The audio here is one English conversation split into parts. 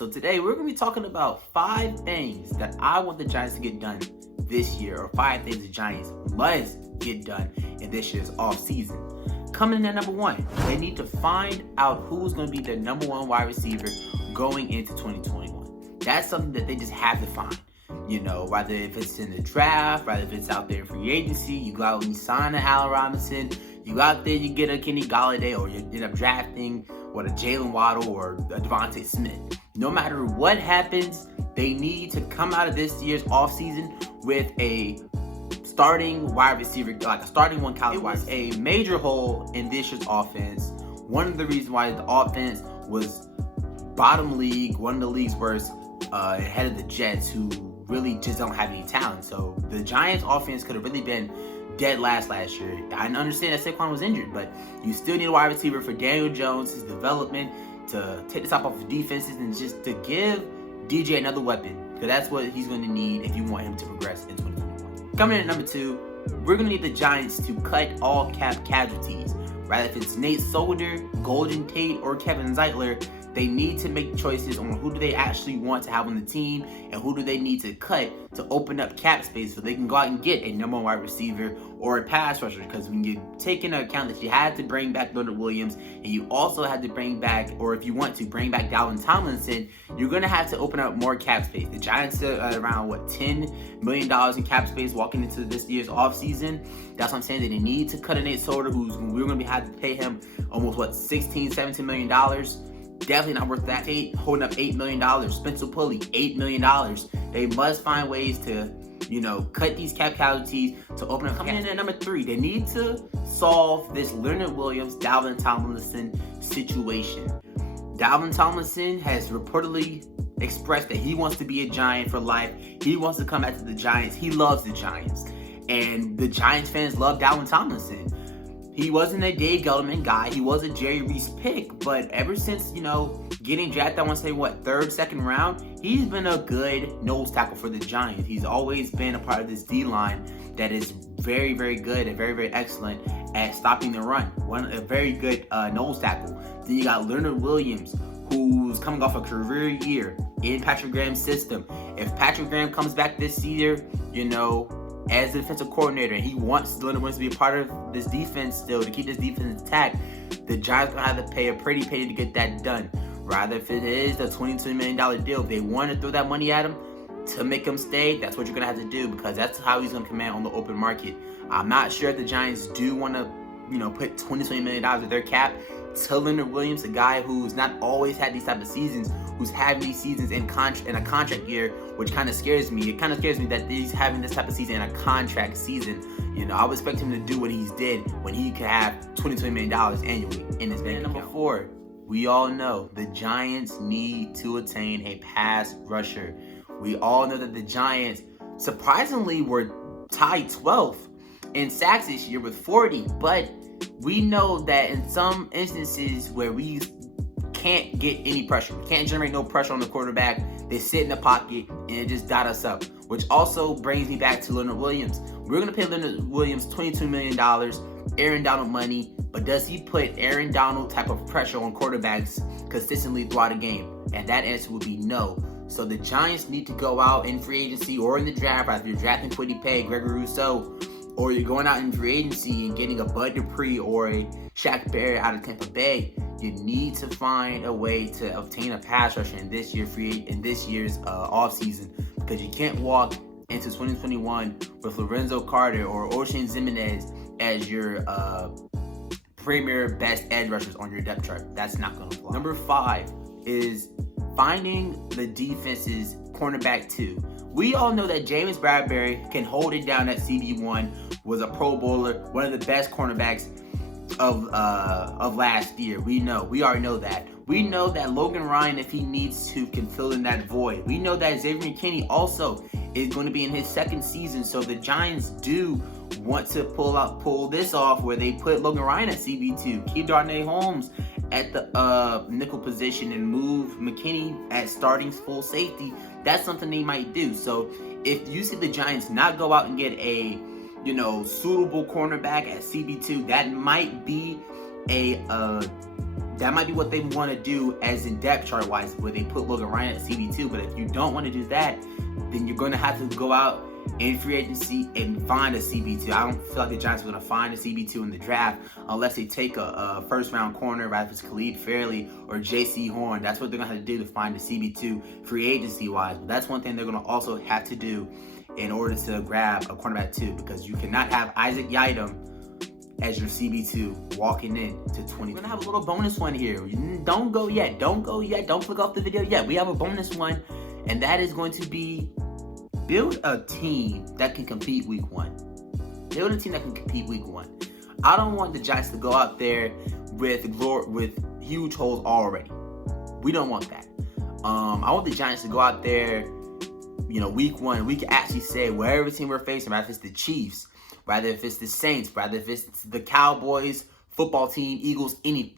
so today we're going to be talking about 5 things that I want the Giants to get done this year, or 5 things the Giants must get done in this year's offseason. Coming in at number 1, they need to find out who's going to be their number 1 wide receiver going into 2021. That's something that they just have to find. You know, whether if it's in the draft, whether if it's out there in free agency, you go out and you sign a Allen Robinson, you go out there, you get a Kenny Galladay, or you end up drafting a Jalen Waddle or a Devontae Smith. No matter what happens, they need to come out of this year's offseason with a starting wide receiver, like a starting one caliber. It was a major hole in this year's offense. One of the reasons why the offense was bottom league, one of the league's worst, ahead of the Jets, who really just don't have any talent. So the Giants offense could have really been dead last year. I understand that Saquon was injured, but you still need a wide receiver for Daniel Jones, his development, to take the top off of defenses and just to give DJ another weapon, because that's what he's going to need if you want him to progress in 2021. Coming in at number 2, we're going to need the Giants to cut all cap casualties. Rather if it's Nate Solder, Golden Tate, or Kevin Zeitler, they need to make choices on who do they actually want to have on the team and who do they need to cut to open up cap space so they can go out and get a number 1 wide receiver or a pass rusher. Because when you take into account that you had to bring back Leonard Williams and you also had to bring back, or if you want to bring back Dalvin Tomlinson, you're going to have to open up more cap space. The Giants are at around, $10 million in cap space walking into this year's offseason. That's what I'm saying, that they need to cut a Nate Solder, who's we're going to have to pay him almost, $16-17 million. Definitely not worth that. Tate holding up $8 million. Spencer Pulley, $8 million. They must find ways to, cut these cap casualties to open up. Coming in at number 3, they need to solve this Leonard Williams, Dalvin Tomlinson situation. Dalvin Tomlinson has reportedly expressed that he wants to be a Giant for life. He wants to come back to the Giants. He loves the Giants. And the Giants fans love Dalvin Tomlinson. He wasn't a Dave Gettleman guy. He was a Jerry Reese pick. But ever since, getting drafted, I want to say, 3rd, 2nd round, he's been a good nose tackle for the Giants. He's always been a part of this D-line that is very, very good and very, very excellent at stopping the run. A very good nose tackle. Then you got Leonard Williams, who's coming off a career year in Patrick Graham's system. If Patrick Graham comes back this year, as a defensive coordinator, and he wants Leonard Williams to be a part of this defense still, to keep this defense intact, the Giants are going to have to pay a pretty penny to get that done. Rather, if it is a $22 million deal, if they want to throw that money at him to make him stay, that's what you're going to have to do, because that's how he's going to command on the open market. I'm not sure if the Giants do want to, put $20 million of their cap to Leonard Williams, a guy who's not always had these type of seasons, who's having these seasons in a contract year, which kind of scares me. It kind of scares me that he's having this type of season in a contract season. I would expect him to do what he's did when he could have $22 million annually in his bank account. Number 4, we all know the Giants need to attain a pass rusher. We all know that the Giants, surprisingly, were tied 12th in sacks this year with 40, but we know that in some instances where we can't get any pressure, we can't generate no pressure on the quarterback, they sit in the pocket and it just dot us up. Which also brings me back to Leonard Williams. We're going to pay Leonard Williams $22 million, Aaron Donald money, but does he put Aaron Donald type of pressure on quarterbacks consistently throughout a game? And that answer would be no. So the Giants need to go out in free agency or in the draft, if you're drafting Kwity Paye, Gregory Rousseau, or you're going out in free agency and getting a Bud Dupree or a Shaq Barrett out of Tampa Bay, you need to find a way to obtain a pass rusher in this year's offseason, because you can't walk into 2021 with Lorenzo Carter or Oshane Ximines as your premier best edge rushers on your depth chart. That's not going to fly. Number 5 is finding the defense's cornerback 2. We all know that James Bradbury can hold it down at CB1, was a Pro Bowler, one of the best cornerbacks of last year. We already know that. We know that Logan Ryan, if he needs to, can fill in that void. We know that Xavier McKinney also is going to be in his 2nd season, so the Giants do want to pull this off where they put Logan Ryan at CB2, keep Darnay Holmes at the nickel position, and move McKinney at starting full safety. That's something they might do. So if you see the Giants not go out and get a suitable cornerback at CB2, that might be a That might be what they want to do as in depth chart wise, where they put Logan Ryan at CB2. But if you don't want to do that, then you're going to have to go out in free agency and find a CB2. I don't feel like the Giants are going to find a CB2 in the draft unless they take a first round corner, rather if it's Khalid Fairley or JC Horn. That's what they're going to have to do to find a CB2 free agency wise. But that's one thing they're going to also have to do in order to grab a cornerback too, because you cannot have Isaac Yiadom as your CB2 walking in to 20. We're gonna have a little bonus one here. Don't go yet. Don't go yet. Don't click off the video yet. We have a bonus one, and that is going to be build a team that can compete week 1. Build a team that can compete week 1. I don't want the Giants to go out there with huge holes already. We don't want that. I want the Giants to go out there, week 1. We can actually say wherever team we're facing, rather if it's the Chiefs, rather if it's the Saints, rather if it's the Cowboys, football team, Eagles, any,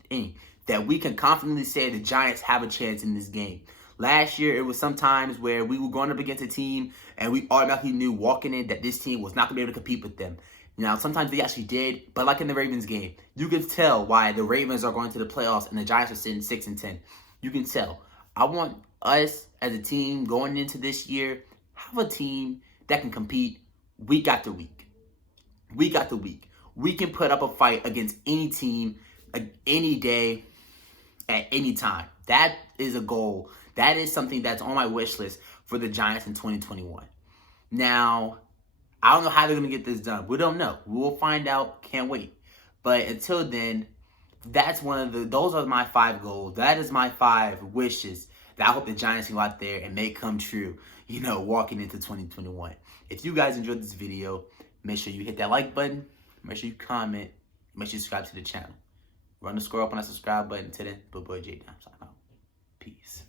that we can confidently say the Giants have a chance in this game. Last year, it was sometimes where we were going up against a team and we automatically knew walking in that this team was not going to be able to compete with them. Now, sometimes they actually did, but like in the Ravens game, you can tell why the Ravens are going to the playoffs and the Giants are sitting 6-10. You can tell. I want us as a team going into this year, have a team that can compete week after week. Week after week. We can put up a fight against any team, any day, at any time. That is a goal. That is something that's on my wish list for the Giants in 2021. Now, I don't know how they're going to get this done. We don't know. We will find out. Can't wait. But until then, those are my 5 goals. That is my 5 wishes that I hope the Giants can go out there and make come true, walking into 2021. If you guys enjoyed this video, make sure you hit that like button. Make sure you comment. Make sure you subscribe to the channel. Run the score up on that subscribe button. Till then, boy J. Peace.